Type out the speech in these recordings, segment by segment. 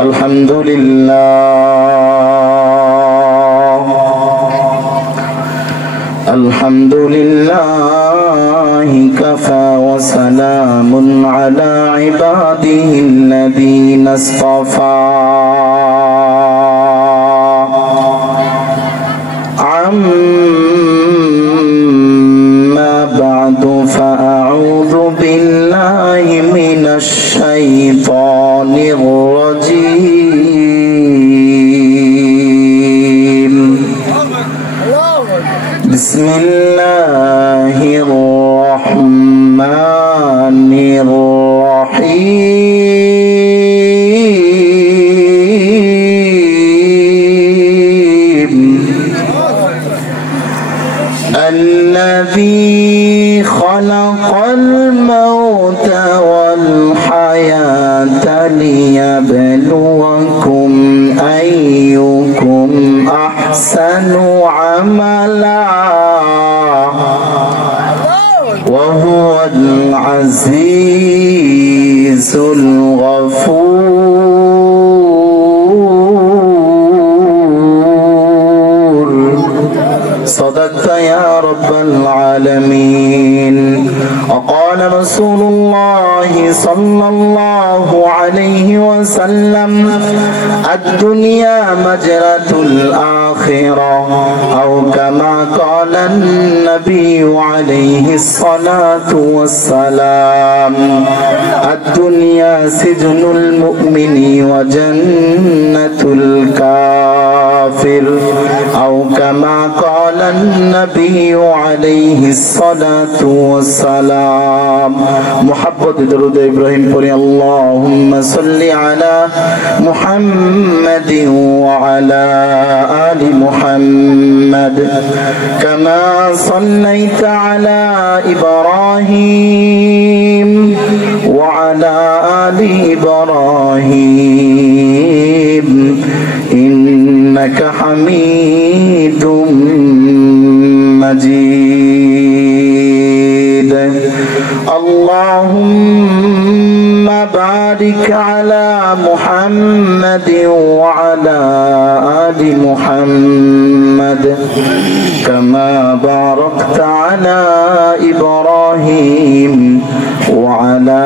আলহামদুলিল্লাহ আলহামদুলিল্লাহি কাফা ওয়া সালামুন আলা ইবাদিহিল্লাযীনা ইসতাফা أعوذ بالله من الشيطان الرجيم بسم الله الرحمن الرحيم الذي خلق الموت والحياة ليبلوكم أيكم أحسن عملا وهو العزيز الغفور صدقت يا رب العالمين وقال رسول الله صلى الله عليه وسلم الدنيا مجرة الآخرة أو كما قال النبي عليه الصلاة والسلام الدنيا سجن المؤمن وجنة الكافر أو كما قال النبي عليه الصلاة والسلام محبت درود إبراهيم قولي اللهم صل على محمد وعلى آل محمد كما صليت على إبراهيم وعلى آل إبراهيم إنك حميد مجيد اللهم بارك على محمد وعلى آل محمد كما باركت على إبراهيم وعلى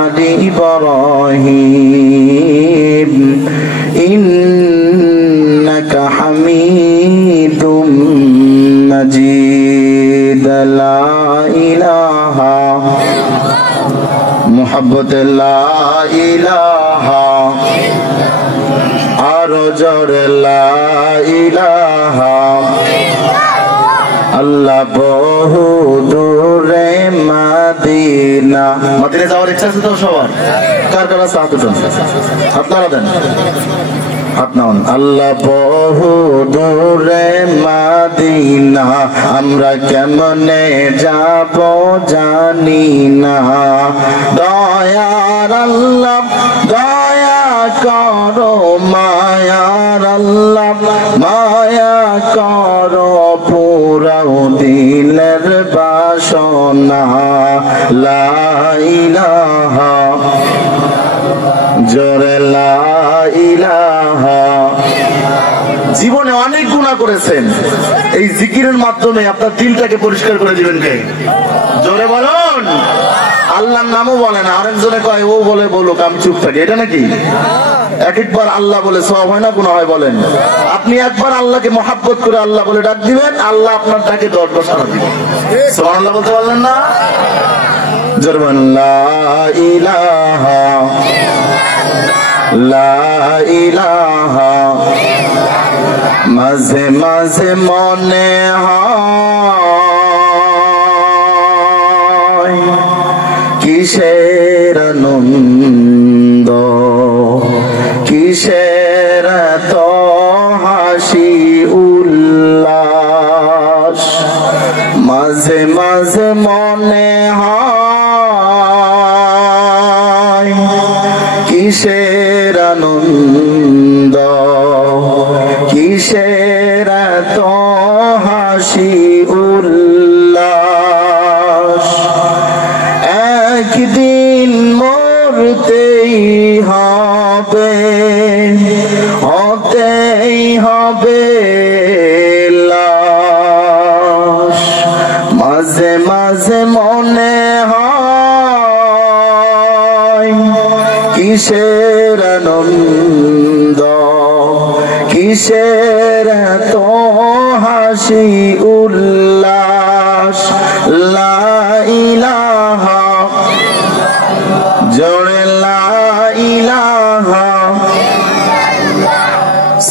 آل إبراهيم إنك حميد مجيد لا إله محبت لا إله أرجر لا إله আল্লাহ বহু দূরে মদিনা মদিনা যাওয়ার ইচ্ছা আছে তো সবার কার কার আছে হাত উঠান আপনারা দেন হাত নাও আল্লাহ বহু দূরে মদিনা আমরা কেমনে যাব জানি না দয়ার আল্লাহ দয়া করো মায়ার আল্লাহ মায়া করো পুরাও দিলের বাসনা লা ইলাহা জোরে লা ইলাহা জীবনে অনেক গুনাহ করেছেন এই জিকিরের মাধ্যমে আপনার দিলটাকে পরিষ্কার করে দিবেন কে জোরে বলুন আল্লাহর নামও বলে না আরেকজনে কয় ও বলে বলুক আমি চুপ থাকি এটা নাকি এক একবার আল্লাহ বলে সওয়াব হয় না গুনাহ হয় বলেন আপনি একবার আল্লাহকে মহব্বত করে আল্লাহ বলে ডাক দিবেন আল্লাহ আপনার ডাকে 10 বার সাড়া দিবেন সুবহানাল্লাহ বলতে পারলেন না জরবান লা ইলাহা লা ইলাহা মাঝে মাঝে মনে হয় কিসের আনন্দ কিসের তো হাসি উল্লাস মাঝে মাঝে মনে হয় কিসের আনন্দ কিসের তো হাসি উল্লাস একদিন মরতেই হবে হবে, হতেই হবে লাশ। মাঝে মাঝে মনে হয় কিসের আনন্দ, কিসের তো হাসি উল্লাস। লা ইলাহা, জোরে লা ইলাহা,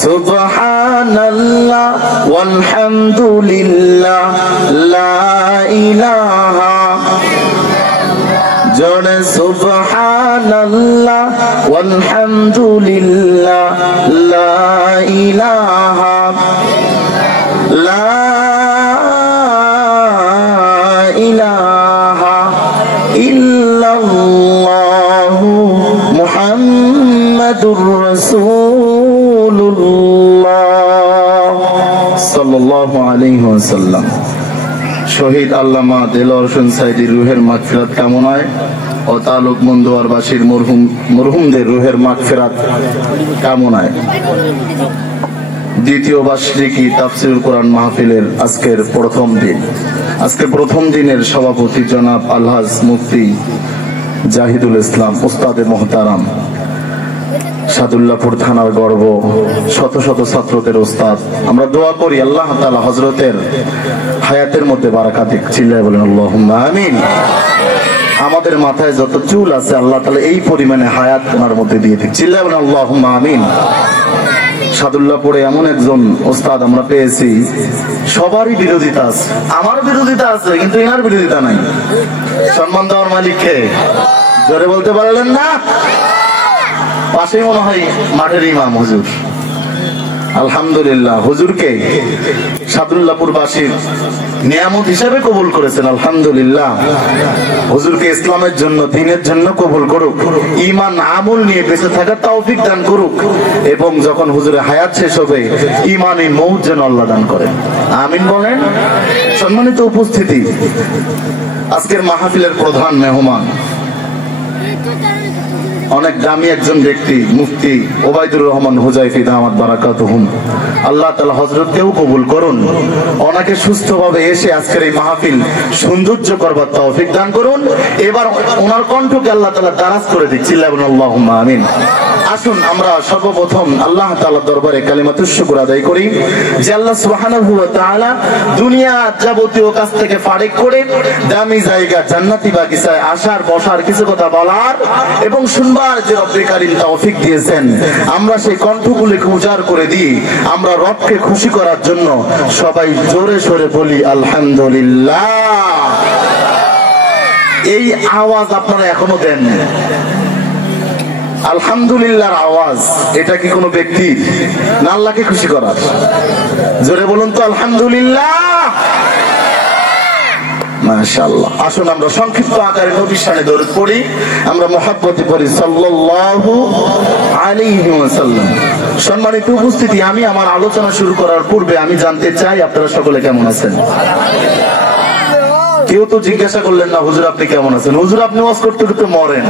সুবহানাল্লাহ ওয়ালহামদুলিল্লাহ, লা ইলাহা, জোরে সুবহানাল্লাহ ওয়ালহামদুলিল্লাহ, লা ইলাহা, লা ইলাহা ইল্লাল্লাহু মুহাম্মাদুর রাসূলুল্লাহ সাল্লাল্লাহু আলাইহি ওয়াসাল্লাম। শহীদ আল্লামা দেলোয়ার হোসেন সাঈদীর রুহের মাগফিরাত কামনায় ও তালুক মন্দুয়ারবাসীর মরহুমদের রুহের মাগফিরাত কামনায় দ্বিতীয় বার্ষিকী তাফসীরুল কোরআন মাহফিলের আজকের প্রথম দিনের সভাপতি জনাব আলহাজ মুফতি জাহিদুল ইসলাম উস্তাদে মোহতারাম, সাদুল্লাহপুর থানার গর্ব, শত শত ছাত্রদের উস্তাদ। আমরা দোয়া করি আল্লাহ তাআলা হযরতের হায়াতের মধ্যে বারাকাত দিক। চিল্লায় বলেন আল্লাহুম্মা আমিন। আমাদের মাথায় যত চুল আছে আল্লাহ তাআলা এই পরিমাণে হায়াত ওনার মধ্যে দিয়ে দিক। চিল্লায় বলেন আল্লাহুম্মা আমিন। সাদুল্লাহপুরে এমন একজন ওস্তাদ আমরা পেয়েছি, সবারই বিরোধিতা আছে, আমার বিরোধিতা আছে, কিন্তু এনার বিরোধিতা নাই। সম্মান দেওয়ার মালিককে জোরে বলতে পারলেন না? পাশেই মনে হয় মাঠের ইমাম হুজুর। আলহামদুলিল্লাহ, হুজুরকে সাদুল্লাহপুরবাসীর নিয়ামত হিসাবে কবুল করেছেন। আলহামদুলিল্লাহ, হুজুরকে ইসলামের জন্য, দ্বীনের জন্য কবুল করুক, ঈমান আমল নিয়ে বেঁচে থাকার তৌফিক দান করুক, এবং যখন হুজুরের হায়াত শেষ হবে ঈমানে মউত যেন আল্লাহ দান করেন। আমিন বলেন। সম্মানিত উপস্থিতি, আজকের মাহফিলের প্রধান মেহমান অনেক দামি একজন ব্যক্তি, মুফতি ওবায়দুর রহমান হুজাইফি দামাত বারাকাতুহুম। আল্লাহ তাআলা হযরতকেও কবুল করুন, ওনাকে সুস্থভাবে এসে আজকের এই মাহফিল সৌন্দর্য করবার তৌফিক দান করুন। এবার ওনার কণ্ঠকে আল্লাহ তাআলা দারাজ করে দিক। চিল্লায় বলুন আল্লাহুম্মা আমিন। আসুন আমরা সর্বপ্রথম আল্লাহ তাআলার দরবারে কালিমাতুশ শুকর আদায় করি যে আল্লাহ সুবহানাহু ওয়া তাআলা দুনিয়ার যাবতীয় কাজ থেকে ফারিক করে দামি জায়গা জান্নাতি বাগিচায় আসার বসার কিছু কথা বলার এবং শুনবার যে রব্বে কারীম তৌফিক দিয়েছেন, আমরা সেই কণ্ঠগুলিকে উজাড় করে দিই। আমরা রবকে খুশি করার জন্য সবাই জোরে সোরে বলি আলহামদুলিল্লাহ। এই আওয়াজ আপনারা এখনো দেন। আলহামদুলিল্লাহর আওয়াজ এটা কি কোনো ব্যক্তি না আল্লাহকে খুশি করার? জোরে বলুন তো আলহামদুলিল্লাহ। মাশাআল্লাহ। আসুন আমরা সংক্ষিপ্ত আকারে নবীর শানে দরুদ পড়ি, আমরা মুহাব্বতে পড়ি সাল্লাল্লাহু আলাইহি ওয়াসাল্লাম। সম্মানিত উপস্থিতি, আমি আমার আলোচনা শুরু করার পূর্বে আমি জানতে চাই আপনারা সকলে কেমন আছেন? কেউ তো জিজ্ঞাসা করলেন না হুজুর আপনি কেমন আছেন? হুজুর আপনি ওয়াজ করতে করতে মরেন,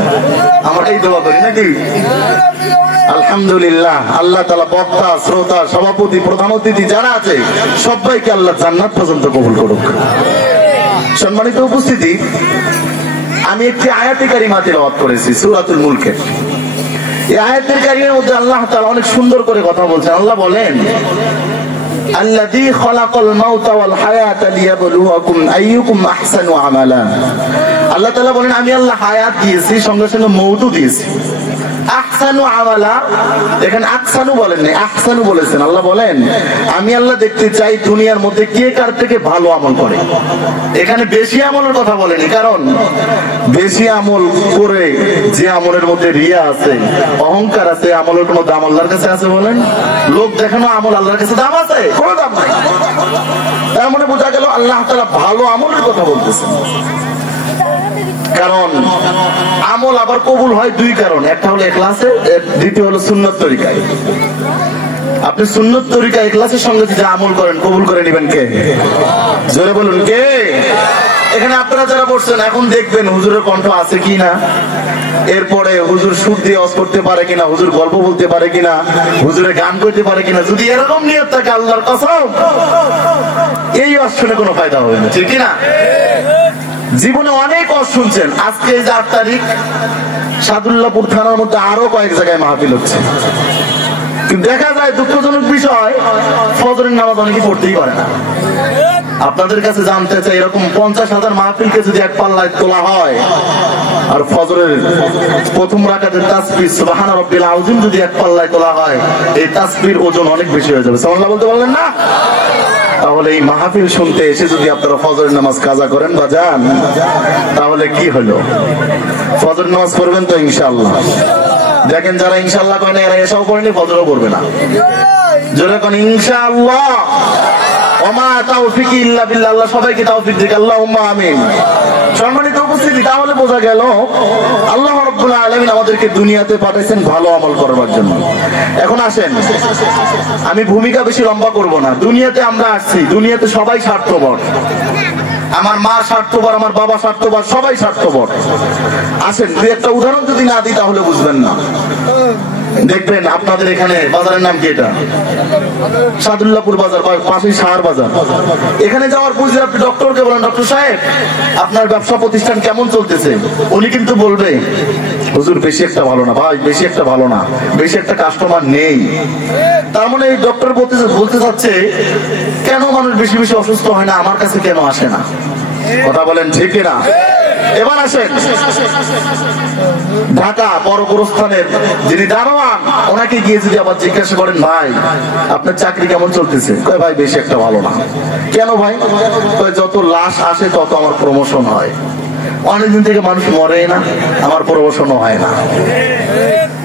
আমরা এই দোয়া করি নাকি? আলহামদুলিল্লাহ। আল্লাহ তাআলা বক্তা, শ্রোতা, সভাপতি, প্রধান অতিথি যারা আছে সবাইকে আল্লাহ জান্নাত পর্যন্ত কবুল করুক। সম্মানিত উপস্থিতি, আমি একটি আয়াতে কারিমা তিলাওয়াত করেছি সূরাতুল মুলকের। এই আয়াতের কারিমার মধ্যে আল্লাহ তাআলা অনেক সুন্দর করে কথা বলছেন। আল্লাহ বলেন আল্লাযী খালাকাল মাউতা ওয়াল হায়াতা লিয়াবলুয়াকুম আইয়ুকুম আহসানু আমালা। আল্লাহ তাআলা বলেন আমি আল্লাহ হায়াত দিয়েছি, সঙ্গে সঙ্গে মউতও দিয়েছি। আহসানু আমালা, এখানে আকসানু বলেন না, আহসানু বলেছেন। আল্লাহ বলেন আমি আল্লাহ দেখতে চাই দুনিয়ার মধ্যে কে কার থেকে ভালো আমল করে। এখানে বেশি আমলের কথা বলেনি, কারণ বেশি আমল করে যে আমলের মধ্যে রিয়া আছে, অহংকার আছে, আমলের কোনো দাম আল্লাহর কাছে আছে বলেন? লোক দেখানো আমল আল্লাহর কাছে দাম আছে? কোনো দাম নাই। তার মানে বোঝা গেল আল্লাহ তাআলা ভালো আমলের কথা বলতেছেন। কারণ আমল আবার কবুল হয় দুই কারণ, একটা হলো ইখলাসে, দ্বিতীয় হলো সুন্নত তরিকায়। আপনি সুন্নত তরিকা ইখলাসের সঙ্গে যদি আমল করেন কবুল করে নেবেন কে? জোরে বলুন কে? এখানে আপনারা যারা বসছেন এখন দেখবেন হুজুরের কণ্ঠ আছে কিনা, এরপরে হুজুর সুর দিয়ে ওয়াজ করতে পারে কিনা, হুজুর গল্প বলতে পারে কিনা, হুজুরে গান করতে পারে কিনা। যদি এরকম নিয়ত থাকে আল্লাহর কসম এই ওয়াজ শুনে কোনো ফায়দা হবে না, ঠিক কিনা? জীবনে অনেক ওয়াজ শুনছেন। আজকে যে 8 তারিখ সাদুল্লাহপুর থানার মধ্যে আরো কয়েক জায়গায় মাহফিল হচ্ছে, কিন্তু দেখা যায় দুঃখজনক বিষয় ফজরের নামাজ অনেকে পড়তেই পারে না। আপনাদের কাছে জানতে চাই, এরকম 50,000 মাহফিলকে যদি এক পাল্লায় তোলা হয় আর ফজরের প্রথম রাকাতের তাসবিহ সুবহান রাব্বিল আযীম যদি এক পাল্লায় তোলা হয়, এই তাসবিহর ওজন অনেক বেশি হয়ে যাবে। সুবহানাল্লাহ বলতে পারলেন না? তাহলে এই মাহফিল শুনতে এসে যদি আপনারা ফজরের নামাজ কাজা করেন বা যান, তাহলে কি হলো? ফজরের নামাজ পড়বেন তো ইনশাআল্লাহ? দেখেন যারা ইনশাআল্লাহ কয় না এরা এসাও পড়েনি, ফজরও পড়বে না। জোরে কোন ইনশাআল্লাহ। ওমা তাওফিক ইল্লা বিল্লাহ। আল্লাহ সবাইকে তাওফিক দিক, আল্লাহুম্মা আমিন। সম্মানিত উপস্থিতি, তাহলে বোঝা গেল আল্লাহ রাব্বুল আলামিন আমাদেরকে দুনিয়াতে পাঠাইছেন ভালো আমল করবার জন্য। এখন আসেন, আমি ভূমিকা বেশি লম্বা করব না। দুনিয়াতে আমরা আসছি, দুনিয়াতে সবাই স্বার্থপর। আমার মা স্বার্থপর, আমার বাবা স্বার্থপর, সবাই স্বার্থপর। আসেন দুই একটা উদাহরণ যদি না দিই তাহলে বুঝবেন না। দেখবেন আপনাদের এখানে বাজারের নাম কি? এটা সাদুল্লাহপুর বাজার, পাশেই শাহর বাজার। এখানে যাওয়ার পর আপনি ডক্টরকে বলেন, ডক্টর সাহেব আপনার ব্যবসা প্রতিষ্ঠান কেমন চলতেছে? উনি কিন্তু বলবে, হুজুর বেশি একটা ভালো না ভাই, বেশি একটা ভালো না, বেশি একটা কাস্টমার নেই। তার মানে এই ডক্টর বলতে চাচ্ছে কেন মানুষ বেশি বেশি অসুস্থ হয় না, আমার কাছে কেন আসে না? কথা বলেন ঠিক না? এবার আসেন ঢাকা বড় গোরস্থানের যিনি দারোয়ান, ওনাকে গিয়ে যদি আবার জিজ্ঞাসা করেন, ভাই আপনার চাকরি কেমন চলতেছে? কয় ভাই বেশি একটা ভালো না। কেন ভাই? কয় যত লাশ আসে তত আমার প্রমোশন হয়। অনেকদিন থেকে মানুষ মরে না, আমার প্রমোশনও হয় না।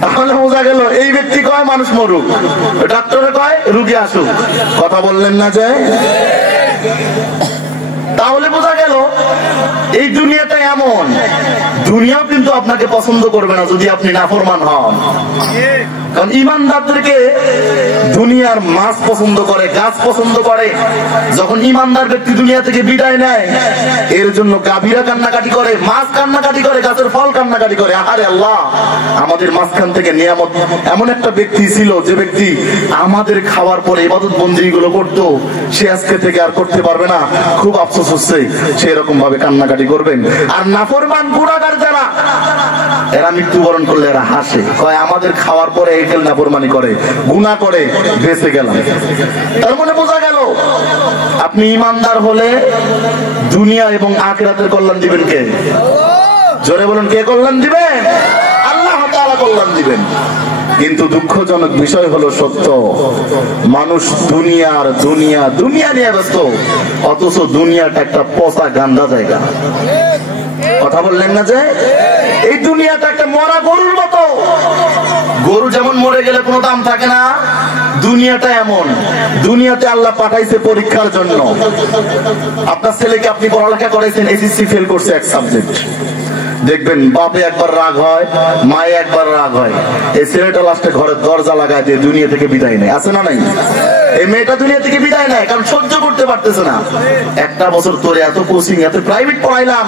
তাহলে বোঝা গেল এই ব্যক্তি কয় মানুষ মরুক, ডাক্তারে কয় রুগী আসুক। কথা বললেন না যে? তাহলে বোঝা গেল এই দুনিয়াটা এমন, দুনিয়াও কিন্তু আপনাকে পছন্দ করবে না যদি আপনি নাফরমান হন। কারণ ইমানদারদেরকে দুনিয়ার মাছ পছন্দ করে, গাছ পছন্দ করে। যখন ইমানদার ব্যক্তি দুনিয়া থেকে বিদায় নেয়, এর জন্য গাভীরা কান্নাকাটি করে, মাছ কান্নাকাটি করে, গাছের ফল কান্নাকাটি করে। আরে আল্লাহ, আমাদের মাঝখান থেকে নিয়ামত এমন একটা ব্যক্তি ছিল যে ব্যক্তি আমাদের খাওয়ার পরে ইবাদত বন্দেগী গুলো করতো, সে আজকে থেকে আর করতে পারবে না। খুব আফসোস হচ্ছে, সে এরকম ভাবে কান্নাকাটি করবেন। আর নাফরমান গুনাহগার যারা, এরা মৃত্যুবরণ করলে এরা হাসে, কয় আমাদের খাওয়ার পরে একেল নাফরমানি করে, গুনাহ করে, বেঁচে গেলাম। তার মানে বোঝা গেল আপনি ইমানদার হলে দুনিয়া এবং আখিরাতের কল্যাণ দিবেন কে? জোরে বলুন, কে কল্যাণ দিবেন? আল্লাহ তাআলা কল্যাণ দিবেন। কিন্তু দুঃখজনক বিষয় হলো সত্য, মানুষ দুনিয়া নিয়ে ব্যস্ত, অথচ দুনিয়াটা একটা পচা গান্দা জায়গা। কথা বললেন না যে? এই দুনিয়াটা একটা মরা গরুর মতো। গরু যেমন মরে গেলে কোনো দাম থাকে না, দুনিয়াটা এমন। দুনিয়াতে আল্লাহ পাঠাইছে পরীক্ষার জন্য। আপনার ছেলেকে আপনি পড়ালেখা করাইছেন, এসএসসি ফেল করছে এক সাবজেক্ট। দেখবেন বাপে একবার রাগ হয়, মায়ে একবার রাগ হয়, এই ছেলেটা লাস্টে ঘরের দরজা লাগায় দিয়ে দুনিয়া থেকে বিদায় নেয়। আছে না নাই? এই মেয়েটা দুনিয়া থেকে বিদায় নেয়, কারণ সহ্য করতে পারতেছে না। একটা বছর তোরে এত কোচিং, এত প্রাইভেট পড়াইলাম,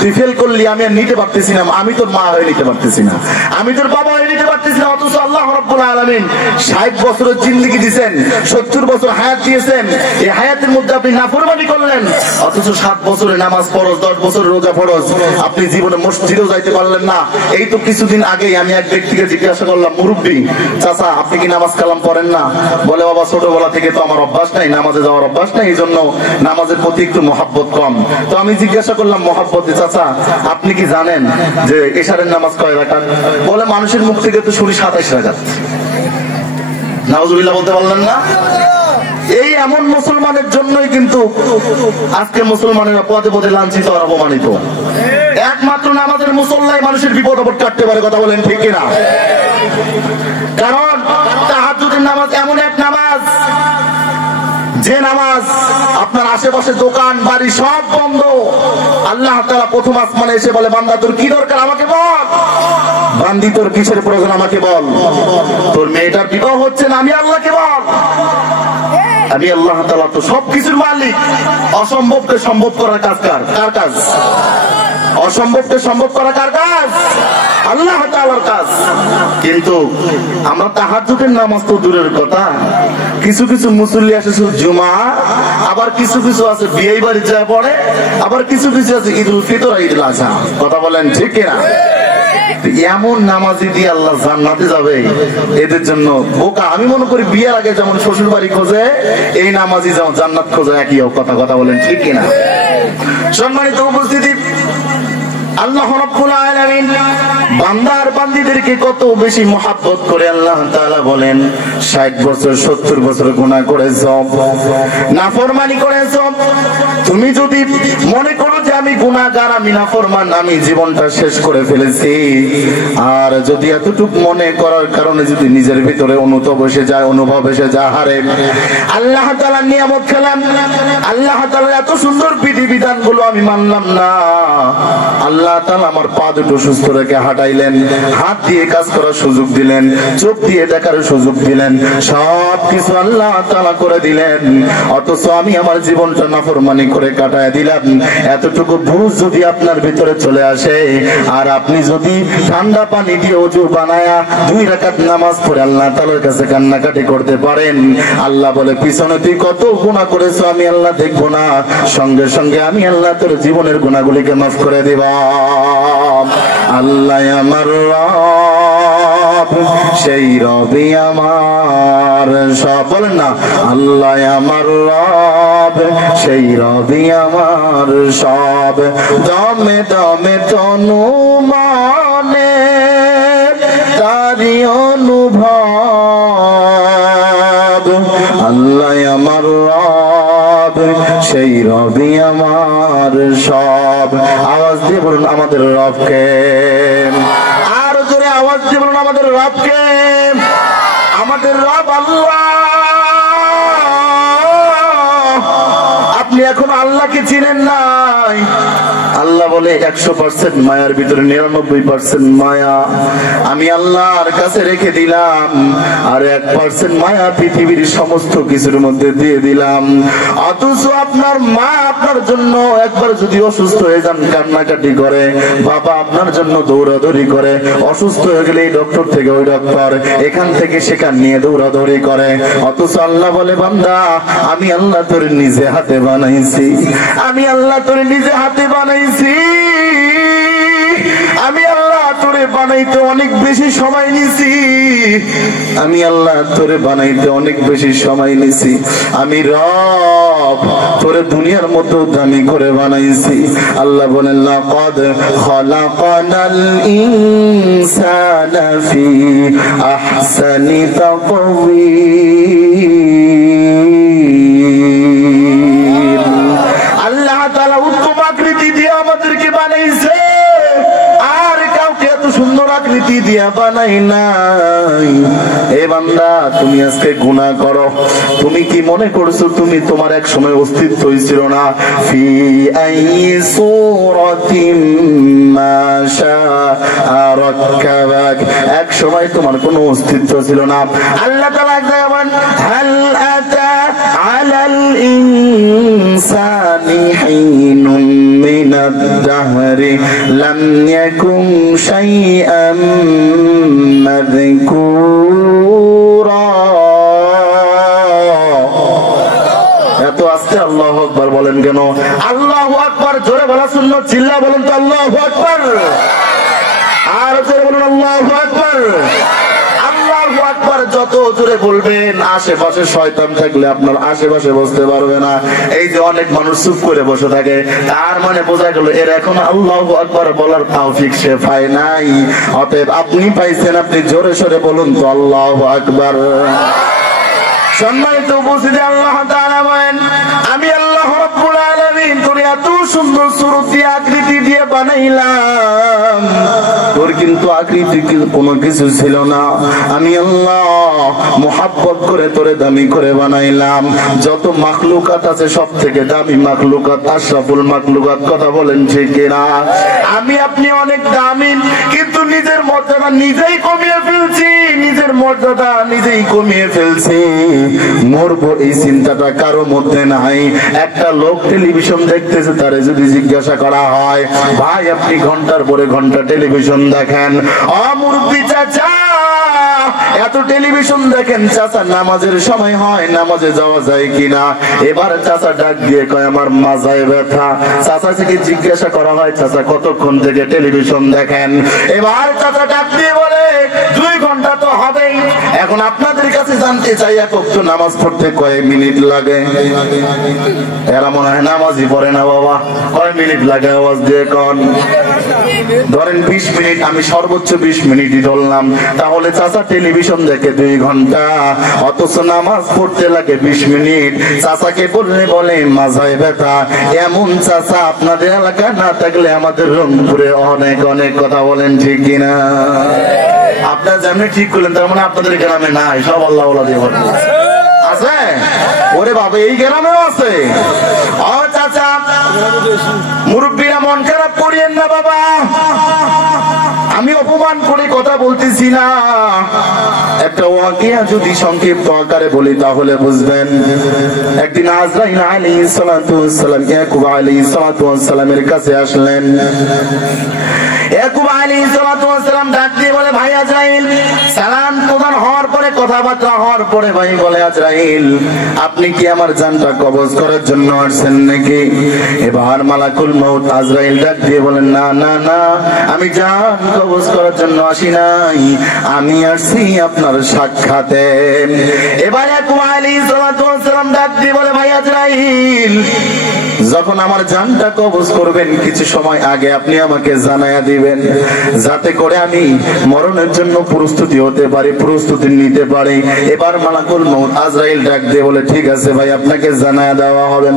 তুই ফেল করলি, আমি আর নিতে পারতেছি না, আমি তোর মা হয়ে নিতে পারতেছি না, আমি তোর বাবা হয়ে নিতে পারতেছি না। অথচ আল্লাহ রাব্বুল আলামিন 60 বছরের জিন্দেগি দিয়েছেন, 70 বছর হায়াত দিয়েছেন। এই হায়াতের মধ্যে আপনি নাফরমানি করলেন, অথচ 7 বছরে নামাজ ফরজ, 10 বছরে রোজা ফরজ, আপনি জীবনে মসজিদেও যাইতে পারলেন না। এই তো কিছুদিন আগেই আমি এক ব্যক্তিকে জিজ্ঞাসা করলাম, মুরব্বী চাচা আপনি কি নামাজ কালাম পড়েন না? বলে বাবা ছোটবেলা থেকে তো আমার অভ্যাস নাই, নামাজে যাওয়ার অভ্যাস নাই, এই জন্য নামাজের প্রতি একটু মহব্বত কম। তো আমি জিজ্ঞাসা করলাম, মহব্বতে চাচা আপনি কি জানেন যে এশারের নামাজ কয় রাকাত? বলে মানুষের মুখ থেকে তো শুনি 27 রাকাত। নাউজুবিল্লাহ বলতে পারলেন না? এই এমন মুসলমানের জন্যই কিন্তু আজকে মুসলমানেরা পদে পদে লাঞ্ছিত আর অপমানিত। একমাত্র নামাজের মুসল্লাই মানুষের বিপদ আপদ কাটতে পারে। কথা বলেন ঠিক কিনা? কারণ তাহাজ্জুদের নামাজ এমন এক নামাজ, যে নামাজ আপনার আশেপাশে দোকান বাড়ি সব বন্ধ, আল্লাহ তাআলা প্রথম আসমানে এসে বলে, বান্দা তোর কি দরকার আমাকে বল। বান্দি তোর কিসের প্রয়োজন আমাকে বল, তোর মেয়েটার বিবাহ হচ্ছে না, আমি আল্লাহকে বল। আমি আল্লাহ তাআলা তো সবকিছুর মালিক। অসম্ভবকে সম্ভব করার কাজ কার? কার কাজ? অসম্ভবকে সম্ভব করা কার কাজ? আল্লাহ তাআলার কাজ। কিন্তু আমরা তাহাজ্জুদের নামাজ তো দূরের কথা, কিছু কিছু মুসল্লি আসে শুধু জুমা, আবার কিছু কিছু আছে বিয়ে বাড়ি যায় পড়ে, আবার কিছু কিছু আছে ঈদুল ফিতর ঈদুল আযহা। কথা বলেন ঠিক কিনা? এমন নামাজি দিয়ে আল্লাহ জান্নাতে যাবে, এদের জন্য বোকা। আমি মনে করি বিয়ের আগে যেমন শ্বশুর বাড়ি খোঁজে, এই নামাজি যেমন জান্নাত খোঁজে, একই কথা। কথা বলেন ঠিক কিনা? সম্মানিত উপস্থিতি, আল্লাহ রাব্বুল আলামিন বান্দার বান্দীদেরকে কত বেশি মহব্বত করে। আল্লাহ তাআলা বলেন 60 বছর 70 বছর গুনাহ করেছো, নাফরমানি করেছো, তুমি যদি মনে করো যে আমি গুনাহগার, আমি নাফরমান, আমি জীবনটা শেষ করে ফেলেছি, আর যদি এতটুকু মনে করার কারণে যদি নিজের ভিতরে অনুভব এসে যায় হারে আল্লাহ তাআলার নিয়ামত খেলাম, আল্লাহ তাআলার এত সুন্দর বিধিবিধান গুলো আমি মানলাম না, আল্লাহ তাআলা আমার পা দুটো সুস্থ রেখে হাঁটাইলেন, হাত দিয়ে কাজ করার সুযোগ দিলেন, চোখ দিয়ে দেখার সুযোগ দিলেন, সব কিছু আল্লাহ তাআলা করে দিলেন, অথচ আমি আমার জীবনটা নাফরমানি করে কাটায় দিলাম। এতটুকু বুঝ যদি আপনার ভিতরে চলে আসে, আর আপনি যদি ঠান্ডা পানি দিয়ে ওযু বানায়া 2 রাকাত নামাজ পড়ে আল্লাহ তাআলার কাছে কান্নাকাটি করতে পারেন, আল্লাহ বলে পিছনে তুই কত গুনাহ করেছো আমি আল্লাহ দেখবো না, সঙ্গে সঙ্গে আমি আল্লাহ তোর জীবনের গুনাহগুলিকে মাফ করে দেব। আল্লাহ আমার রব, সেই রবি আমার সব। বলেন না, আল্লাহ আমার রব, সেই রবি আমার সব। দমে দমে তনু মনে তারি অনুভব, আল্লাহ আমার রব, সেই রবি আমার সব। আওয়াজ দিয়ে বলুন আমাদের রবকে, আর জোরে আওয়াজ দিয়ে বলুন আমাদের রবকে। আমাদের রব আল্লাহ। আপনি এখন আল্লাহকে চিনেন নাই। আল্লাহ বলে 100% মায়ার ভিতরে 99% মায়া আমি আল্লাহর কাছে রেখে দিলাম, আর 1% মায়া পৃথিবীর সমস্ত কিছুর মধ্যে দিয়ে দিলাম। অথচ আপনার মা আপনার জন্য একবার যদি অসুস্থ হয়ে যান কান্নাকাটি করে, বাবা আপনার জন্য দৌড়াদৌড়ি করে, অসুস্থ হয়ে গেলে এই ডক্টর থেকে ওই ডক্টর, এখান থেকে সেখান নিয়ে দৌড়াদৌড়ি করে। অথচ আল্লাহ বলে বান্দা আমি আল্লাহ তোর নিজে হাতে বানাইছি, আমি আল্লাহ তোর নিজে হাতে বানাইছি, আমি আল্লাহ তোরে বানাইতে অনেক বেশি সময় নিছি, আমি আল্লাহ তোরে বানাইতে অনেক বেশি সময় নিছি, আমি রব তোরে দুনিয়ার মতো দামি করে বানাইছি। আল্লাহ বলেন লাকাদ খালাকানাল ইনসানা ফি আহসানি তাকওয়িম। আল্লাহ তাআলা উত্তম আকৃতি দিয়ে আমাদেরকে বানাইছে, আর কাউকে এত সুন্দর আকৃতি দিয়া বানাই নাই। এ বান্দা তুমি আজকে গুনাহ করো, তুমি কি মনে করছো তুমি তোমার এক সময় অস্তিত্বই ছিল না? ফি আইয়ি সূরাতিম মা শাআ রাক্কাবাক, এক সময় তোমার কোনো অস্তিত্ব ছিল না। আল্লাহ তাআলা বলেন হাল আতা আলাল ইনসানি হিনুম মিনাদ দাহরি লাম ইয়াকুম শাইআম মাযকুরা। এত আস্তে আল্লাহু আকবার বলেন কেন? আল্লাহু আকবার জোরে বলা সুন্নাত, চিল্লা বলেন তো আল্লাহু আকবার, আর জোরে বলুন আল্লাহু আকবার। আল্লাহু আকবার যত জোরে বলবেন আশেপাশে শয়তান থাকলে আপনার আশেপাশে বসতে পারবে না। এই যে অনেক মানুষ চুপ করে বসে থাকে, তার মানে বোঝা গেল এর এখন আল্লাহু আকবার বলার তৌফিক সে পায় নাই। অতএব আপনি পাইছেন, আপনি জোরে সোরে বলুন তো আল্লাহু আকবার। সম্মানিত উপস্থিতি, আল্লাহ তাআলা বলেন আমি আল্লাহ রাব্বুল আলামিন তোর এত সুন্দর সুরত দিয়ে আকৃতি দিয়ে বানাইলাম, তোর কিন্তু আকৃতি কোনো কিছু ছিল না। আমি আল্লাহ মুহাব্বত করে তোরে দামি করে বানাইলাম। যত মাখলুকাত আছে সব থেকে দামি মাখলুকাত, আশরাফুল মাখলুকাত। কথা বলেন ঠিক কিনা? আমি আপনি অনেক দামি, কিন্তু নিজের মর্যাদা নিজেই কমিয়ে ফেলছি, নিজের মর্যাদা নিজেই কমিয়ে ফেলছি। মরবো এই চিন্তাটা কারো মধ্যে নাই। একটা লোক টেলিভিশন দেখতেছে, তারে যদি জিজ্ঞাসা করা হয়, ভাই আপনি ঘন্টার পরে ঘন্টা টেলিভিশন দেখেন, মুরব্বি চাচা এত টেলিভিশন দেখেন, চাচা নামাজের সময় হয়, নামাজে যাওয়া যায় কিনা? এবার চাচা ডাক দিয়ে কয় আমার মাজায় ব্যথা। চাচা থেকে জিজ্ঞাসা করা হয়, চাচা কতক্ষণ থেকে টেলিভিশন দেখেন? এবার চাচা ডাক দিয়ে বলে 2 ঘন্টা তো হবেই। এখন আপনাদের কাছে জানতে চাই, এক ওয়াক্ত নামাজ পড়তে কয় মিনিট লাগে? এরা মনে হয় নামাজই পড়ে না বাবা। কয় মিনিট লাগে আওয়াজ দিয়ে কন? ধরেন 20 মিনিট, আমি সর্বোচ্চ 20 মিনিটই ধরলাম। তাহলে চাচা টেলিভিশন দেখে 2 ঘন্টা, অথচ নামাজ পড়তে লাগে 20 মিনিট। চাচাকে বললে বলে মাজায় ব্যথা। এমন চাচা আপনাদের এলাকায় না থাকলে আমাদের রংপুরে অনেক অনেক। কথা বলেন ঠিক কিনা? আপনার যেমনি ঠিক করলেন, তার মানে আপনাদের গ্রামে নাই, সব আল্লাহ দিয়ে ভর্তি আছে। ওরে বাবা, এই গ্রামেও আছে। ও চাচা, মুরব্বীরা মন খারাপ করিয়েন না বাবা, আমি অপমান করে কথা বলতেছি না। একটা ওয়াকিয়া যদি সংক্ষিপ্ত আকারে বলি তাহলে বুঝবেন। একদিন আজরাইল আলাইহিস সালাতু ওয়াস সালাম ইয়াকুব আলাইহিস সালাতু ওয়াস সালামের কাছে আসলেন। ইয়াকুব আলাইহিস সালাতু ওয়াস সালাম ডাক দিয়ে বলে, ভাই আজরাইল। সালাম প্রদান হওয়ার পরে, কথাবার্তা হওয়ার পরে ভাই বলে, আজরাইল আপনি কি আমার জানটা কবজ করার জন্য আসছেন নাকি? এবার মালাকুল মউত আজরাইল ডাক দিয়ে বলেন, না না না, আমি জান কবজ করার জন্য আসি নাই, আমি আসছি আপনার সাক্ষাতে। এবার ইয়াকুব আলাইহিস সালাতু ওয়াস সালাম ডাক দিয়ে বলে, ভাই আজরাইল যখন আমার জানটা কবজ করবেন কিছু সময় আগে আপনি আমাকে জানায়া দিবেন, যাতে করে আমি মরণের জন্য প্রস্তুতি হতে পারি, প্রস্তুতি নিতে পারি। এবার মালাকুল মউত আজরাইল ডাক দিয়ে বলে, ঠিক আছে ভাই, আপনাকে জানায়া দেওয়া হবে।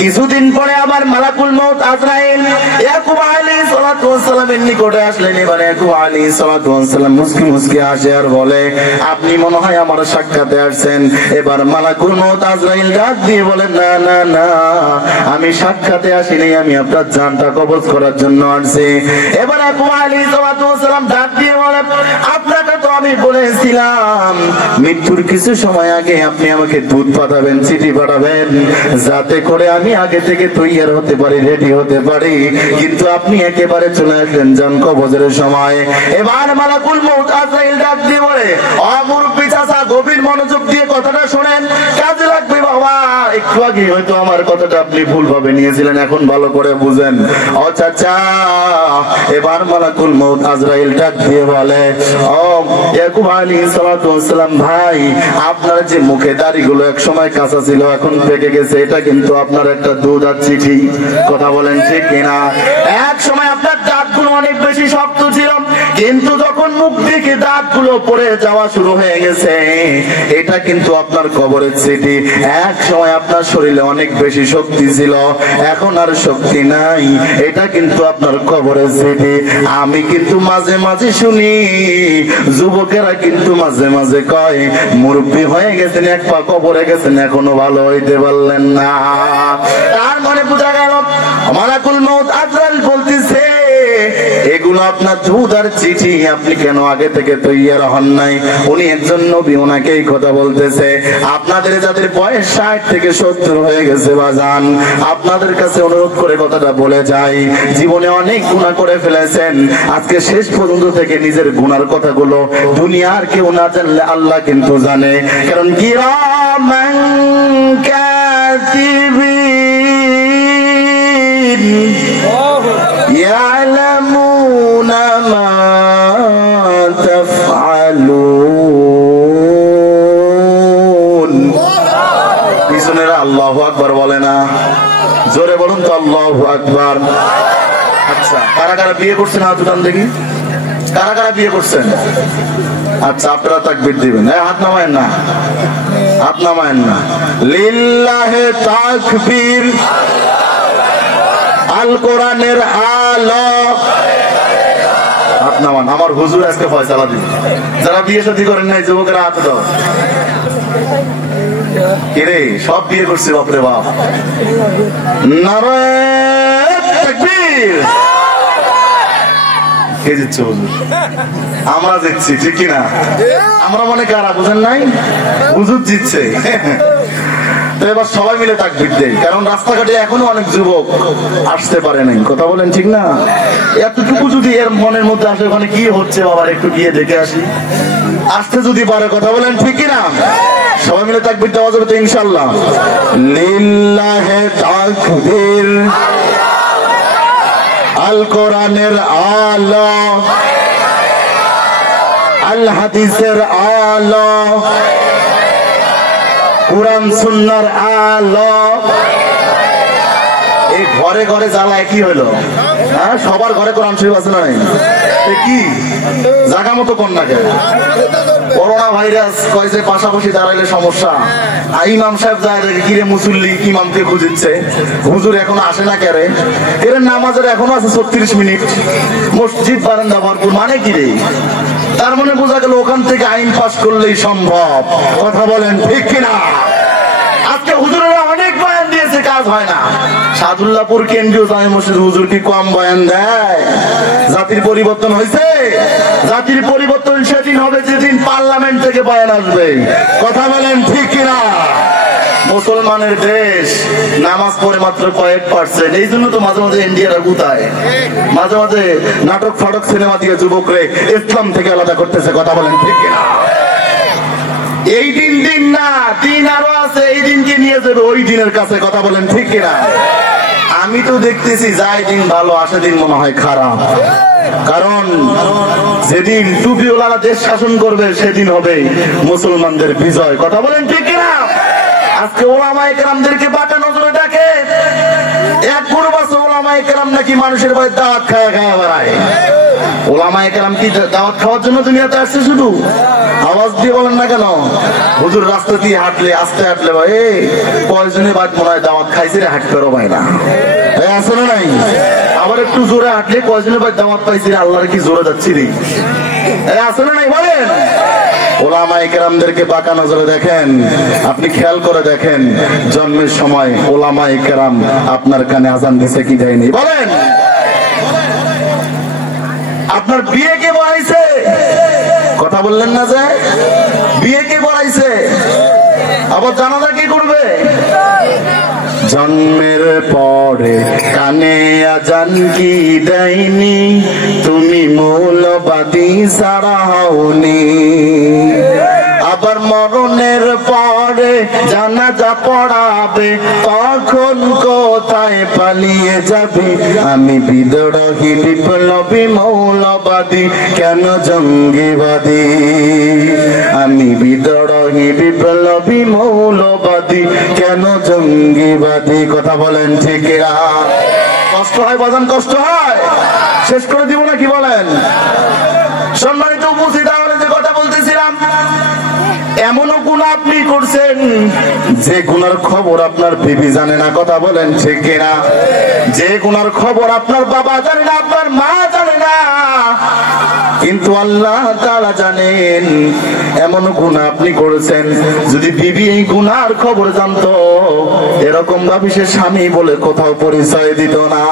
কিছুদিন পরে আবার মালাকুল মউত আজরাইল ইয়াকুব আলাইহিস সালাতু ওয়াস সালামের নিকটে আসলেন। এবার ইয়াকুব আলাইহিস সালাতু ওয়াস সালাম মুস্কি মুস্কি হাসে আর বলে, আপনি মনে হয় আমার সাক্ষাতে আসছেন। এবার মালাকুল মউত আজরাইল ডাক দিয়ে বলে, না না না, আমি সাক্ষাতে আসিনি, আমি আপনার জানটা কবজ করার জন্য আসছি। এবার ইয়াকুব আলাইহিস সালাতু ওয়াস সালাম ডাক দিয়ে বলে, আপনাকে তো আমি বলেছিলাম মৃত্যুর কিছু সময় আগে আপনি আমাকে দুধ পাঠাবেন, চিঠি পাঠাবেন, যাতে করে আমি আগে থেকে তৈয়ার হতে পারি, রেডি হতে পারি। কিন্তু আপনি একেবারে চলে আসলেন জান কবজের সময়। এবার মালাকুল মউত আজরাইল ডাক দিয়ে বলে, ও মুরব্বি চাচা, গভীর মনোযোগ দিয়ে কথাটা শুনেন, কাজে লাগবে বাবা। একটু আগে হয়তো আমার কথাটা আপনি ভুলভাবে নিয়েছিলেন, এখন ভালো করে বুঝেন। ও চাচা, এবার মালাকুল মউত আজরাইল ডাক দিয়ে বলে, ও ইয়াকুব আলাইহিস সালাতু ওয়াস সালাম ভাই, আপনার যে মুখে দাড়িগুলো এক সময় কাঁচা ছিল, এখন পেকে গেছে, এটা কিন্তু আপনার একটা দুধ আর চিঠি। কথা বলেন ঠিক কিনা? এক সময় আপনার দাঁতগুলো অনেক বেশি শক্ত ছিল, কিন্তু যখন মুখ থেকে দাঁতগুলো পড়ে যাওয়া শুরু হয়ে গেছে, এটা কিন্তু আপনার কবরের চিঠি। এক সময় আপনার শরীরে অনেক বেশি শক্তি ছিল, এখন আর শক্তি নাই, এটা কিন্তু আপনার কবরের চিঠি। আমি কিন্তু মাঝে মাঝে শুনি যুবকেরা কিন্তু মাঝে মাঝে কয়, মুরব্বী হয়ে গেছেন, এক পা কবরে গেছেন, এখনো ভালো হইতে পারলেন না। তার মানে বোঝা গেল মালাকুল মউত আজরাইল বলতেছে, এগুলো আপনার দুধ আর চিঠি, আপনি কেন আগে থেকে তৈয়ার হন নাই? উনি একজন নবী, ওনাকে এই কথা বলতেছে। আপনাদের যাদের বয়স 60 থেকে 70 হয়ে গেছে বাজান, আপনাদের কাছে অনুরোধ করে কথাটা বলে যাই, জীবনে অনেক গুনাহ করে ফেলেছেন, আজকে শেষ পর্যন্ত থেকে নিজের গুনার কথাগুলো দুনিয়ার কেউ না জানলে আল্লাহ কিন্তু জানে। কারণ কিরামান কাতিবিন ইয়ালামুনা মা তাফআলুন। পিছনেরা আল্লাহু আকবার বলে না? জোরে বলুন তো আল্লাহু আকবার। আচ্ছা, কারা কারা বিয়ে করছেন হাত উঠান দেখি, কারা কারা বিয়ে করছেন? আচ্ছা, আপনারা তাকবীর দিবেন। হাত নামায়েন না, হাত নামায়েন না। লিল্লাহে তাকবীর। আল কোরআনের আলো, হাত নামান, আমার হুজুর আজকে ফয়সালা দিবে। যারা বিয়ে শাদী করেন নাই যুবকেরা হাত দাও। রে সব বিয়ে করছে বাপরে বাপ। নারায়ে তাকবীর। কে জিতছে হুজুর? আমরা জিতছি, ঠিক কিনা? আমরা মনে কারা বুঝেন নাই? হুজুর জিতছে। তো এবার সবাই মিলে তাকবীর দেই, কারণ রাস্তাঘাটে এখনো অনেক যুবক আসতে পারে নাই। কথা বলেন ঠিক না? এতটুকু যদি এর মনের মধ্যে আসে ওখানে কি হচ্ছে বাবার একটু গিয়ে দেখে আসি, আসতে যদি পারে। কথা বলেন ঠিক কিনা? সবাই মিলে তাকবীর দেওয়া যাবে তো ইনশাআল্লাহ। লিল্লাহে তাকবীর। আল কোরআনের আলো, আল হাদিসের আলো, কোরআন সুন্নাহর আলো। এই ঘরে ঘরে জ্বালা একই হলো। হ্যাঁ, সবার ঘরে কোরআন শরীফ আছে না নাই? কি জায়গা মতো কন্যা কেন? করোনা ভাইরাস কয়েছে পাশাপাশি দাঁড়াইলে সমস্যা। ইমাম সাহেব যায় দেখে কিরে মুসল্লি ইমামকে খুঁজিচ্ছে, হুজুর এখনো আসে না কেরে? এর নামাজের এখনো আছে 36 মিনিট, মসজিদ বারান্দা ভরপুর। মানে কি রে? তার মানে বোঝা গেল ওখান থেকে আইন পাস করলেই সম্ভব। কথা বলেন ঠিক কিনা? আজকে হুজুরেরা অনেক বয়ান দিয়েছে, কাজ হয় না। সাদুল্লাহপুর কেন্দ্রীয় জামে মসজিদ হুজুর কি কম বয়ান দেয়? জাতির পরিবর্তন হয়েছে? জাতির পরিবর্তন সেদিন হবে যেদিন পার্লামেন্ট থেকে বয়ান আসবে। কথা বলেন ঠিক কিনা? মুসলমানের দেশ, নামাজ পড়ে মাত্র কয়েক %। এই জন্য তো মাঝে মাঝে ইন্ডিয়ারা গুতায়, মাঝে মাঝে নাটক ফাটক সিনেমা দিয়ে যুবকরে ইসলাম থেকে আলাদা করতেছে। কথা বলেন ঠিক কিনা? এই দিন না, দিন আরো আছে, এই দিনকে নিয়ে যাবে ওই দিনের কাছে। কথা বলেন ঠিক কিনা? আমি তো দেখতেছি যাই দিন ভালো আসে দিন মনে হয় খারাপ। কারণ যেদিন টুপিওয়ালারা দেশ শাসন করবে সেদিন হবে মুসলমানদের বিজয়। কথা বলেন ঠিক কিনা? আজকে ওলামায়ে কেরামদেরকে বাঁকা নজরে দেখে। এক পুরো বছর ওলামায়ে কেরাম নাকি মানুষের বাড়ি দাওয়াত খাওয়া বেড়ায়। ওলামায়ে কেরাম কি দাওয়াত খাওয়ার জন্য দুনিয়াতে আসছে? শুধু আওয়াজ দিয়ে বলেন না কেন? হুজুর রাস্তা দিয়ে হাঁটলে, আস্তে হাঁটলে ভাই কয়জনে বাদ মনে হয় দাওয়াত খাইছে রে, হাঁটতে পারো ভাই না আসলে নাই। আবার একটু জোরে হাঁটলে কয়জনে বাদ দাওয়াত পাইছি রে, আল্লাহর কি জোরে যাচ্ছি রে, আসলে নাই বলেন? ওলামায়ে কেরামদেরকে বাঁকা নজরে দেখেন। আপনি খেয়াল করে দেখেন, জন্মের সময় ওলামায়ে কেরাম আপনার কানে আজান দিছে কি দেয়নি? বলেন। আপনার বিয়ে কে পড়াইছে? কথা বললেন না যে বিয়ে কে পড়াইছে? আবার জানাজা কি করবে? জন্মের পরে কানে আজান কি দেয়নি? তুমি মৌলবাদী ছাড়া হওনি। আবার মরণের পরে জানাজা পড়াবে, তখন কোথায় পালিয়ে যাবে? আমি বিদ্রোহী বিপ্লবী মৌলবাদী, কেন জঙ্গিবাদী? আমি বিদ্রোহী বিপ্লবী মৌলবাদী, কেন জঙ্গিবাদী? কথা বলেন ঠিক না? কষ্ট হয় বাজান, কষ্ট হয়। শেষ করে দিব না কি বলেন? সম্মানিত উপস্থিত, তাহলে যে কথা বলতেছিলাম, এমনও গুনাহ আপনি করছেন যে গুনার খবর আপনার বিবি জানে না। কথা বলেন ঠিক কিনা? যে গুনার খবর আপনার বাবা জানে না, আপনার মা জানে না, কিন্তু আল্লাহ তাআলা জানেন। এমন গুনাহ আপনি করেছেন, যদি বিবি এই গুনার খবর জানতো, এরকম ভাবে সে স্বামী বলে কোথাও পরিচয় দিত না।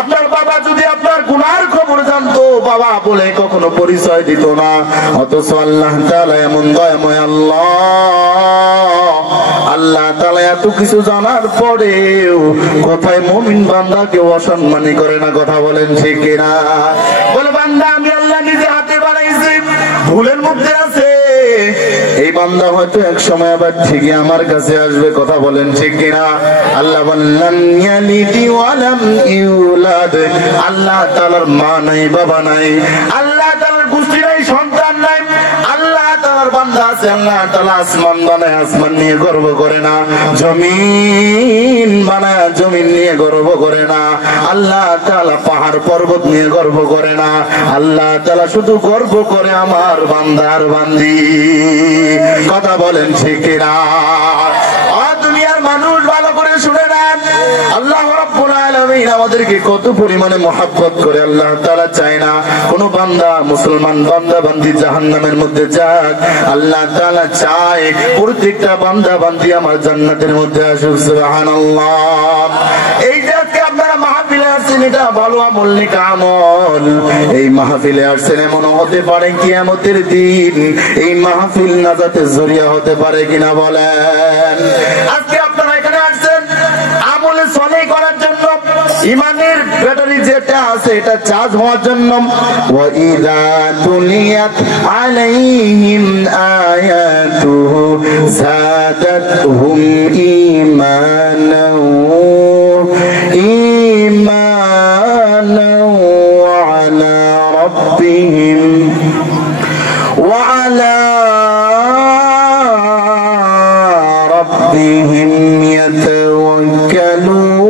আপনার বাবা যদি আপনার গুনার খবর জানতো, বাবা বলে কখনো পরিচয় দিত না। অথচ আল্লাহ তাআলা এমন দয়াময় আল্লাহ, আল্লাহ তাআলা এত কিছু জানার পরেও কোথায় মুমিন বান্দাকে অসম্মানী করে না? কথা বলেন ঠিক কিনা? বলে বান্দা আমি আল্লাহ নিজে হাতে বানাইছি, ভুলের মধ্যে আছে। এই বান্দা হয়তো এক সময় আবার ঠিকই আমার কাছে আসবে। কথা বলেন ঠিক কিনা? আল্লাহ বললেন ইয়ালিদি ওয়ালাম ইউলাদ। আল্লাহ তাআলার মা নাই, বাবা নাই, আল্লাহ তাআলার গোষ্ঠী নাই, সন্তান নাই। আল্লাহ তাআলার বান্দা আছে, আল্লাহ তাআলা আসমান বানায়, আসমান নিয়ে গর্ব করে না। জমিন বানায়, জমিন নিয়ে গর্ব করে না। আল্লাহ তাআলা পাহাড় পর্বত নিয়ে গর্ব করে না। আল্লাহ তাআলা শুধু গর্ব করে আমার বান্দার বান্দি। কথা বলেন ঠিক না? দুনিয়ার মানুষ ভালো করে শুনে নেন, আল্লাহ রাব্বুল আলামিন আমাদেরকে কত পরিমাণে মহব্বত করে। আল্লাহ তাআলা চায় না কোন বান্দা, মুসলমান বান্দা বান্দি জাহান্নামের মধ্যে যাক। আল্লাহ তাআলা চায় প্রত্যেকটা বান্দা বান্দি আমার জান্নাতের মধ্যে আসুক। সুবহানাল্লাহ। এই যে আজকে আপনারা মাহফিলে আসছেন, এটা ভালো আমল, নেক আমল। এই মাহফিলে আসছেন, এমন হতে পারে কিয়ামতের দিন এই মাহফিল নাজাতের জরিয়া হতে পারে কিনা বলেন। আজকে আপনারা এখানে আসছেন আমলে সলেহ করার জন্য, ইমানের ব্যাটারি যেটা আছে এটা চার্জ হওয়ার জন্য। ওয়া ইযা তুলিয়াত আলাইহিম আয়াতুহু যাদাতহুম ঈমানাও ওয়া আলা রাব্বিহিম ইয়াতাওয়াক্কালুন।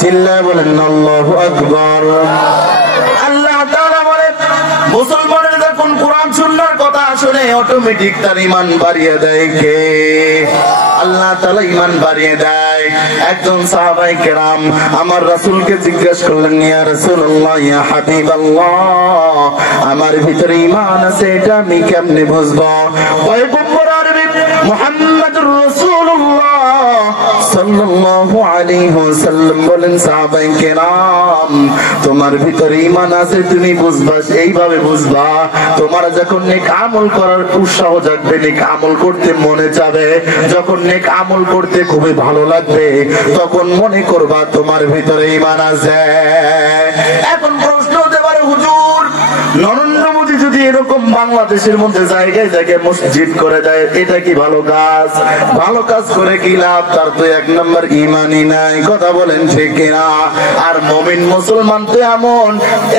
চিল্লায় বলেন আল্লাহু আকবার। আল্লাহ তাআলা বলেন, মুসলমানের যখন কোরআন সুন্নাহর কথা শুনে অটোমেটিক তার ঈমান বাড়িয়ে দেয় কে? আল্লাহ তাআলা ঈমান বাড়িয়ে দেয়। একজন সাহাবায়ে কেরাম আমার রাসূলকে জিজ্ঞেস করলেন, ইয়া রাসূলুল্লাহ, ইয়া হাবিবাল্লাহ, আমার ভিতরে ঈমান আছে, এটা আমি কেমনে বুঝবো? পয়গম্বর আরবি মুহাম্মদুর রাসূলুল্লাহ সাল্লাল্লাহু আলাইহি ওয়াসাল্লাম বলেন, সাহাবায়ে কেরাম তোমার ভিতরে ঈমান আছে তুমি বুঝবা এইভাবে বুঝবা, তোমার যখন নেক আমল করার উৎসাহ জাগবে, নেক আমল করতে মনে যাবে, যখন নেক আমল করতে খুবই ভালো লাগবে, তখন মনে করবা তোমার ভিতরে ঈমান আছে। এখন প্রশ্ন হতে পারে, হুজুর নরেন্দ্র মোদী যদি এরকম বাংলাদেশের মধ্যে জায়গায় জায়গায় মসজিদ করে দেয়, এটা কি ভালো কাজ? ভালো কাজ করে কি লাভ? তার তো এক নম্বর ঈমানই নাই। কথা বলেন ঠিক কিনা? আর মুমিন মুসলমান তো এমন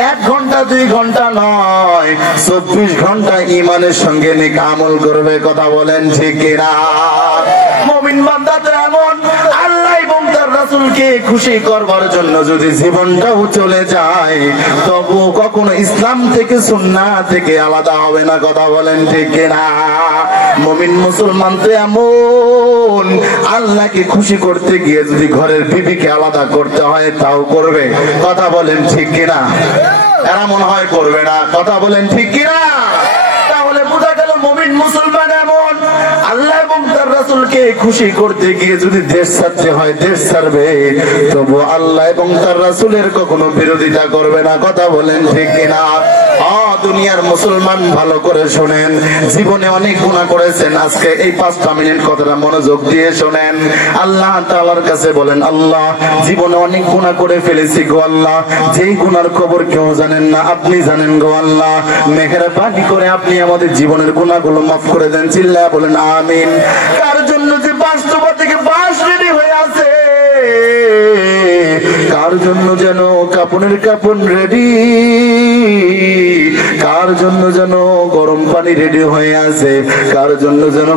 1 ঘন্টা 2 ঘন্টা নয়, 24 ঘন্টা ঈমানের সঙ্গে নেক আমল করবে। কথা বলেন ঠিক কিনা? মুমিন বান্দা তো এমন, আল্লাহ এবং তার রাসূলকে খুশি করবার জন্য যদি জীবনটাও চলে যায়, তবু কখনো ইসলাম থেকে সুন্নাহ থেকে আলাদা হবে না। কথা বলেন ঠিক কিনা? মুমিন মুসলমান তো এমন, আল্লাহকে খুশি করতে গিয়ে যদি ঘরের বিবিকে আলাদা করতে হয় তাও করবে। কথা বলেন ঠিক কিনা? এরা মনে হয় করবে না। কথা বলেন ঠিক কিনা? তাহলে বোঝা গেল মুমিন মুসলমান এমন, আল্লাহ এবং তার রাসূলকে খুশি করতে গিয়ে যদি দেশ ছাড়তে হয় দেশ ছাড়বে, তবু আল্লাহ এবং তার রাসূলের কখনো বিরোধিতা করবে না। কথা বলেন ঠিক কিনা? দুনিয়ার মুসলমান ভালো করে শোনেন, জীবনে অনেক গুনাহ করেছেন, আজকে এই 5টা মিনিট কথাটা মনোযোগ দিয়ে শোনেন। আল্লাহ তাআলার কাছে বলেন, আল্লাহ জীবনে অনেক গুনাহ করে ফেলেছি গো আল্লাহ, যেই গুনার খবর কেউ জানেন না, আপনি জানেন গো আল্লাহ, মেহেরবানি করে আপনি আমাদের জীবনের গুনাহগুলো মাফ করে দেন। চিল্লায়া বলেন আমিন। কার জন্য যে বাস্তব থেকে বাস রেডি হয়ে আছে, কার জন্য যেন কাপনের কাপন রেডি, কার জন্য যেন গরম পানি রেডি হয়ে আছে, কার জন্য যেন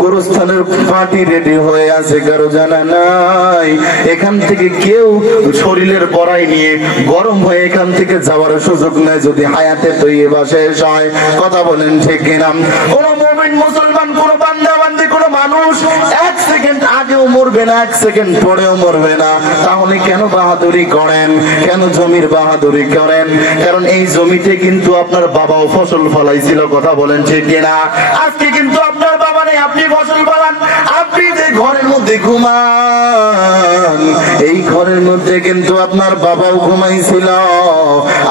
গোরস্থানের পাটি রেডি হয়ে আছে, কারো জানা নাই। এখান থেকে কেউ শরীরের বড়াই নিয়ে গরম হয়ে এখান থেকে যাওয়ার সুযোগ নাই যদি হায়াতে তৈয়বা শেষ হয়। কথা বলেন ঠিক কিনা? কোন মুমিন মুসলমান, কোন বান্দা বান্দি, কোন মানুষ 1 সেকেন্ড আগেও মরবে না, 1 সেকেন্ড পরেও মরবে না। তাহলে কেন বাহাদুরি করেন? কেন জমির বাহাদুরি করেন? কারণ এই জমিতে কিন্তু আপনার বাবাও ফসল ফলাইছিল। কথা বলেন ঠিক কিনা? আজকে কিন্তু আপনার বাবা নেই, আপনি ফসল ফলান। আপনি যে ঘরের মধ্যে ঘুমান, এই ঘরের মধ্যে কিন্তু আপনার বাবাও ঘুমাইছিল।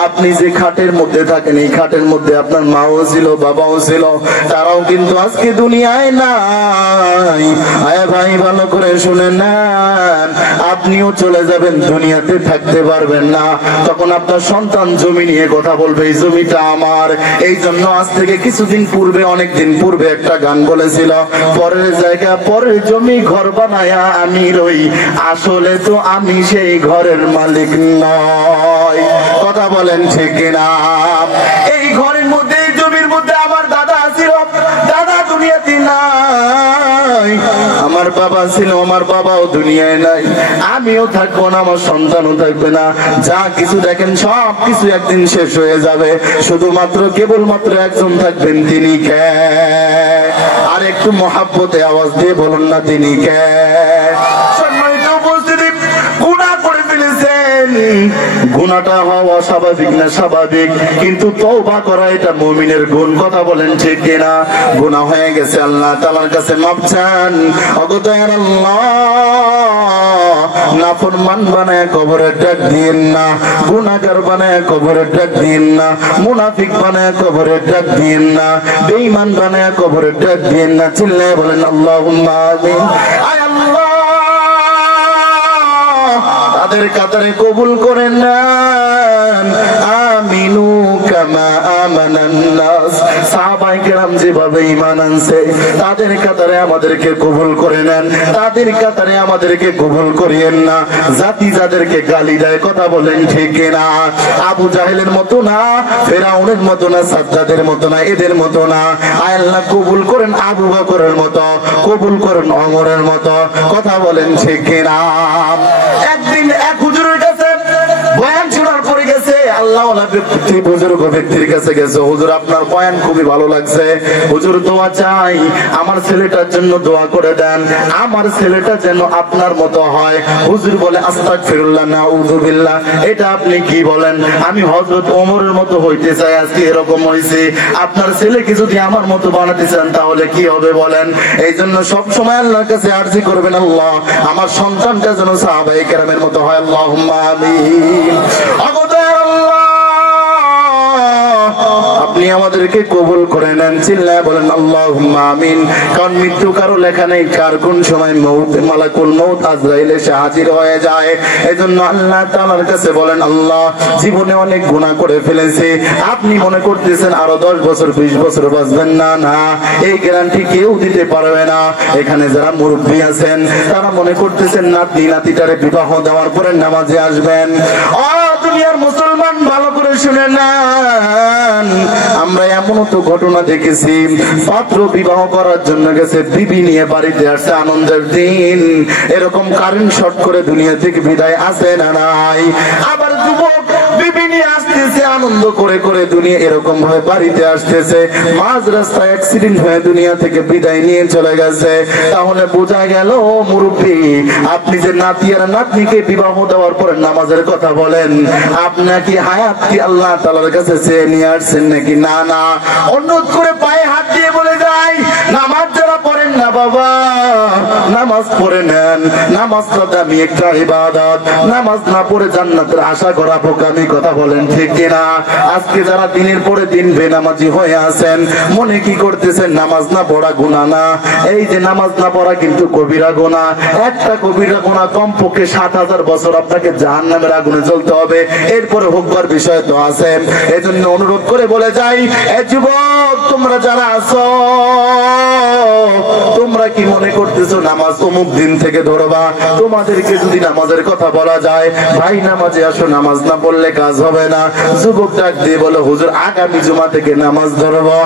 আপনি যে খাটের মধ্যে থাকেন, এই খাটের মধ্যে আপনার মাও ছিল, বাবাও ছিল, তারাও কিন্তু আজকে দুনিয়ায় নাই। আয় ভাই ভালো করে শুনে নেন, আপনিও চলে যাবেন, দুনিয়াতে থাকতে পারবেন না। তখন আপনার সন্তান জমি নিয়ে কথা বলবে, এই জমিটা আমার। এই জন্য আজ থেকে কিছুদিন পূর্বে, অনেকদিন পূর্বে একটা গান বলেছিল, পরের জায়গা পরের জমি ঘর বানায়া আমি রই, আসলে তো আমি সেই ঘরের মালিক নয়। কথা বলেন ঠিক কিনা? এই ঘরের মধ্যে, এই জমির মধ্যে আমার দাদা ছিল, দাদা দুনিয়াতে নাই। আমার বাবা ছিল, আমার বাবাও দুনিয়ায় নাই, আমিও থাকবো না, আমার সন্তানও থাকবে না। যা কিছু দেখেন সব কিছু একদিন শেষ হয়ে যাবে, শুধুমাত্র কেবলমাত্র একজন থাকবেন, তিনি কে? আর একটু মহাব্বতে আওয়াজ দিয়ে বলুন না, তিনি কে? সম্মানিত উপস্থিতি, গুনাহ করে ফেলেছেন, গুনাহটা হওয়া স্বাভাবিক না স্বাভাবিক, কিন্তু তওবা করা এটা মুমিনের গুণ। কথা বলেন ঠিক কিনা? গুনাহ হয়ে গেছে, আল্লাহ তাআলার কাছে মাফ চান। ওগো দয়ার আল্লাহ, নাফরমান বানায় কবরে ডাক দিয়েন না, গুনাহগার বানায় কবরে ডাক দিয়েন না, মুনাফিক বানায় কবরে ডাক দিয়েন না, বেঈমান বানায় কবরে ডাক দিয়েন না। চিল্লায়ে বলেন আল্লাহুম্মা আমিন। আয় আল্লাহ, তাদের কাতারে কবুল করেন না। আমিনু কামা আমানান নাস, সাহাবায়ে কেরাম যেভাবে ঈমান আনছে তাদের কাতারে আমাদেরকে কবুল করে নেন, তাদের কাতারে আমাদেরকে কবুল করিয়েন না। জাতি যাদেরকে গালি দেয়, কথা বলেন ঠিক না? আবু জাহেলের মতো না, ফেরাউনের মতো না, সাজ্জাদের মতো না, এদের মতো না। আয় আল্লাহ কবুল করেন আবু বকরের মতো, কবুল করেন ওমরের মতো। কথা বলেন ঠিক না? একদিন এক হুজুরের কাছে বয়ান শোনার পরে গেছে, আল্লাহওয়ালা ব্যক্তি, বুজুর্গ ব্যক্তির কাছে গেছে, হুজুর আপনার বয়ান খুবই ভালো লাগছে, হুজুর দোয়া চাই, আমার ছেলেটার জন্য দোয়া করে দেন, আমার ছেলেটা যেন আপনার মতো হয়। হুজুর বলে আস্তাগফিরুল্লাহ, নাউযু বিল্লাহ, এটা আপনি কি বলেন? আমি হযরত ওমরের মতো হইতে চাই, আজকে এরকম হইছে। আপনার ছেলেকে যদি আমার মতো বানাতে চান তাহলে কি হবে বলেন? এই জন্য সব সময় আল্লাহর কাছে আরজি করবেন, আল্লাহ আমার সন্তানটা যেন সাহাবায়ে কেরামের মতো হয়। আল্লাহুম্মা আমিন। আপনি আমাদেরকে কবুল করে নেন। চিল্লায় বলেন আল্লাহুম্মা আমিন। কারণ মৃত্যু কারো লেখা নেই, কার কোন সময় মউত, মালাকুল মউত আজরাইল এসে হাজির হয়ে যায়। এজন্য আল্লাহ তাআলার কাছে বলেন, আল্লাহ জীবনে অনেক গুনাহ করে ফেলেছি, আপনি মনে করতেছেন আরো 10 বছর 20 বছর বাঁচবেন না, না, এই গ্যারান্টি কেউ দিতে পারবে না। এখানে যারা মুরব্বী আছেন তারা মনে করতেছেন নাতি নাতিটারে বিবাহ দেওয়ার পরে নামাজে আসবেন। ও দুনিয়ার মুসলমান, ভালো করে শুনে নেন, আমরা এমনও তো ঘটনা দেখেছি, পাত্র বিবাহ করার জন্য গেছে, বিবি নিয়ে বাড়িতে আসছে, আনন্দের দিন, এরকম কারেন্ট শর্ট করে দুনিয়া থেকে বিদায় আসে না নাই? আবার যুবক বিবি নিয়ে আসতেছে, আনন্দ করে করে দুনিয়া এরকম ভাবে বাড়িতে আসতেছে, মাঝ রাস্তায় অ্যাক্সিডেন্ট হয়ে দুনিয়া থেকে বিদায় নিয়ে চলে গেছে। তাহলে বোঝা গেল মুরব্বী, আপনি যে নাতি আর নাতনিকে বিবাহ দেওয়ার পরে নামাজের কথা বলেন, আপনাকে হায়াত কি আল্লাহ তাআলার কাছে চেয়ে নিয়ে আসছেন নাকি? না না। অনুরোধ করে পায়ে হাত দিয়ে বলে যাই, নামাজ যারা পড়েন না বাবা, নামাজ পড়ে নেন। নামাজটা দামি একটা ইবাদত, নামাজ না পড়ে জান্নাতের আশা করা বোকামি। কথা বলেন ঠিক কিনা? আজকে যারা দিনের পরে দিন বেনামাজি হয়ে আছেন, মনে কি করতেছেন নামাজ না পড়া গুনাহ না? এই যে নামাজ না পড়া কিন্তু কবিরা গুনাহ। একটা কবিরা গুনাহ কমপক্ষে 7000 বছর আপনাকে জাহান্নামের আগুনে জ্বলতে হবে, এরপরে হুকবার বিষয় তো আছে। এজন্য অনুরোধ করে বলে যাই, এ যুবক তোমরা যারা আছো, তোমরা কি মনে করতেছো নামাজ অমুক দিন থেকে ধরবা? তোমাদেরকে যদি নামাজের কথা বলা যায়, ভাই নামাজে আসো, নামাজ না পড়লে কাজ হবে না। যুবক ডাক দিয়ে বলো, হুজুর আগামী জুমা থেকে নামাজ ধরবো।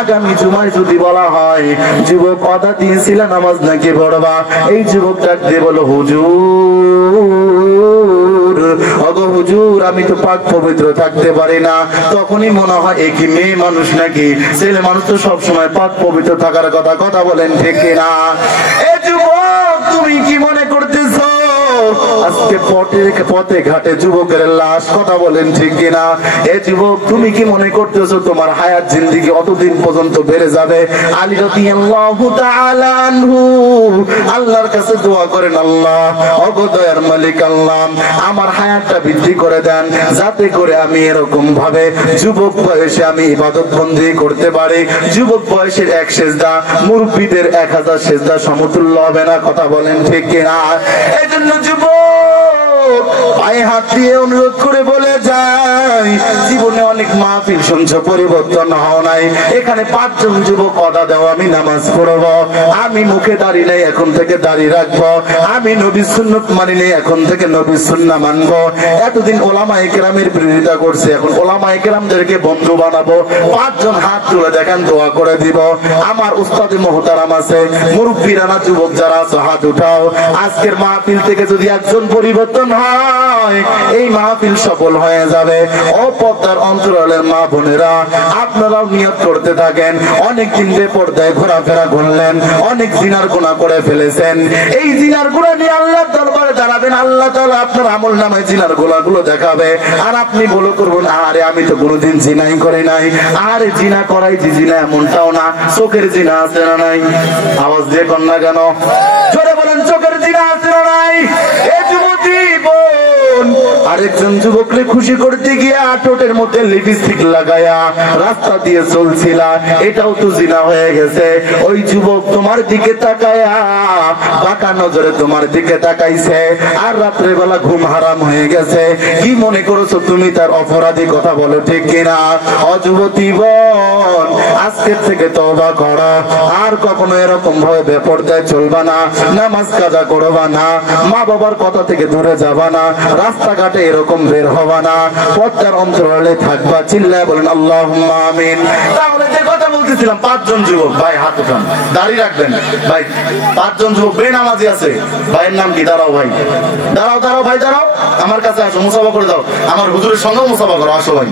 আগামী জুমায় যদি বলা হয়, যুবক কথা দিয়েছিল নামাজ নাকি পড়বা, এই যুবক ডাক দিয়ে বলো, হুজুর, ওগো হুজুর, আমি তো পাক পবিত্র থাকতে পারি না। তখনই মনে হয় এ কি মেয়ে মানুষ নাকি? ছেলে মানুষ তো সবসময় পাক পবিত্র থাকার কথা। কথা বলেন ঠিক কিনা? এ যুবক, তুমি কি মনে করতেছো আজকে পথে ঘাটে যুবকের লাশ? কথা বলেন ঠিক কিনা? এ যুবক, তুমি কি মনে করতেছো তোমার হায়াত জিন্দেগি অতদিন পর্যন্ত বেড়ে যাবে? আলী রাদিয়াল্লাহু তাআলা আনহু আল্লাহর কাছে দোয়া করেন, আল্লাহ ওগো দয়ার মালিক, আল্লাহ আমার হায়াতটা বৃদ্ধি করে দেন, যাতে করে আমি এরকম ভাবে যুবক বয়সে আমি ইবাদত বন্দি করতে পারি। যুবক বয়সের 1 সেজদা মুরব্বিদের 1000 সেজদা সমতুল্য হবে না। কথা বলেন ঠিক কিনা? এজন্য যুবক পায়ে হাত দিয়ে অনুরোধ করে বলে যায়, জীবনে অনেক মাহফিল শুনছো, পরিবর্তন হও নাই। এখানে 5 জন যুবক কথা দাও, আমি নামাজ পড়ব, আমি মুখে দাড়ি নেই, এখন থেকে দাড়ি রাখবো, আমি নবীর সুন্নত মানি নেই, এখন থেকে নবীর সুন্নাহ মানবো। এতদিন ওলামায়ে কেরামের বিরোধিতা করছে, এখন ওলামায়ে কেরামদেরকে বন্ধু বানাবো। 5 জন হাত তুলে দেখেন, দোয়া করে দিব। আমার উস্তাদে মুহতারাম আছে, মুরব্বিরা না, যুবক যারা আছো হাত উঠাও। আজকের মাহফিল থেকে যদি একজন পরিবর্তন হয়, এই মাহফিল সফল হয়ে যাবে। অপর্দার অন্তরালের মা বোনেরা, আপনারাও নিয়ত করতে থাকেন। অনেক দিন বেপরদায় ঘোরাফেরা করলেন, অনেক জিনার গুনাহ করে ফেলেছেন। এই জিনার গুনাহ নিয়ে আল্লাহর দরবারে দাঁড়াবেন, আল্লাহ তাআলা আপনার আমল নামায় জিনার গুনাহগুলো দেখাবে। আর আপনি বলে করবেন, আরে আমি তো কোনোদিন জিনাই করি নাই। আরে জিনা করাই যে জিনা এমনটাও না, চোখের জিনা আছে না নাই? আওয়াজ দিয়ে কন না কেন? জোরে বলেন, চোখের জিনা আছে না নাই? এই যুবতী বোন আরেকজন যুবককে খুশি করতে গিয়ে ঠোঁটের মধ্যে লিপস্টিক লাগায়া রাস্তা দিয়ে চলছিলা, এটাও তো জিনা হয়ে গেছে। ওই যুবক তোমার দিকে তাকায়া বাঁকা নজরে তোমার দিকে তাকাইছে, আর রাত্রে বেলা ঘুম হারাম হয়ে গেছে। কি মনে করেছো তুমি তার অপরাধী? কথা বলো ঠিক কিনা? অযুবতী বোন, আজকের থেকে তওবা করো, আর কখনো এরকম ভাবে বেপরদায় চলবা না, নামাজ কাজা করবা না, মা বাবার কথা থেকে দূরে যাবা না, রাস্তাঘাটে এরকম বের হবা না, পর্দার অন্তরালে থাকবা। চিল্লায় বলেন আল্লাহুম্মা আমিন। তাহলে যে কথা বলতেছিলাম, 5 জন যুবক, ভাই হাত উঠান, দাড়ি রাখবেন ভাই। 5 জন যুবক বেনামাজি আছে, ভাইয়ের নাম কি? দাঁড়াও ভাই, দাঁড়াও দাঁড়াও ভাই, দাঁড়াও, আমার কাছে আসো, মুসাফা করে দাও, আমার হুজুরের সঙ্গে মুসাফা করো, আসো ভাই।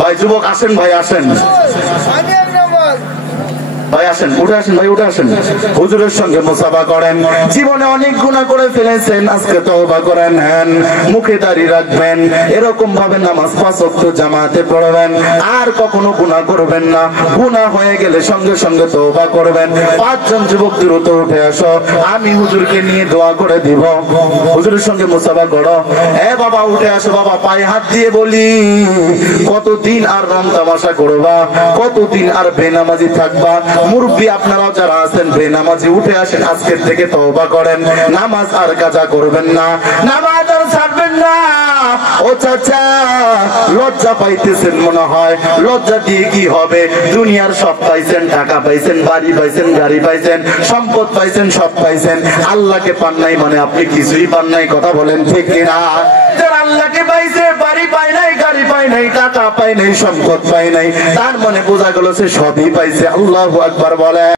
ভাই যুবক আসেন, ভাই আসেন, ভাই আসেন, উঠে আসেন ভাই, উঠে আসেন, হুজুরের সঙ্গে মুসাফা করেন। জীবনে অনেক গুনাহ করে ফেলেছেন, আজকে তওবা করেন, হ্যাঁ মুখে দাড়ি রাখবেন, এরকম ভাবে নামাজ 5 ওয়াক্ত জামাতে পড়বেন, আর কখনো গুনাহ করবেন না। গুনাহ হয়ে গেলে সঙ্গে সঙ্গে তওবা করবেন। 5 জন যুবক দ্রুত উঠে আসো, আমি হুজুরকে নিয়ে দোয়া করে দিব। হুজুরের সঙ্গে মুসাফা করো। এ বাবা উঠে আসো বাবা, পায়ে হাত দিয়ে বলি, কতদিন আর রং তামাশা করবা, কতদিন আর বেনামাজি থাকবা? মুরব্বী আপনারাও যারা আছেন বেনামাজি, উঠে আসেন, আজকের থেকে তওবা করেন, নামাজ আর কাজা করবেন না, নামাজ আর ছাড়বেন না। ও চাচা, লজ্জা পাইতেছেন মনে হয়, লজ্জা দিয়ে কি হবে? দুনিয়ার সব পাইছেন, টাকা পাইছেন, বাড়ি পাইছেন, গাড়ি পাইছেন, সম্পদ পাইছেন, সব পাইছেন, আল্লাহকে পান নাই মানে আপনি কিছুই পান নাই। কথা বলেন ঠিক কিনা? যারা আল্লাহকে পাইছে, বাড়ি পায় নাই, গাড়ি পায় নাই, টাকা পায় নাই, সম্পদ পায় নাই, তার মানে বোঝা গেল সে সবই পাইছে। আল্লাহু আকবার বলে।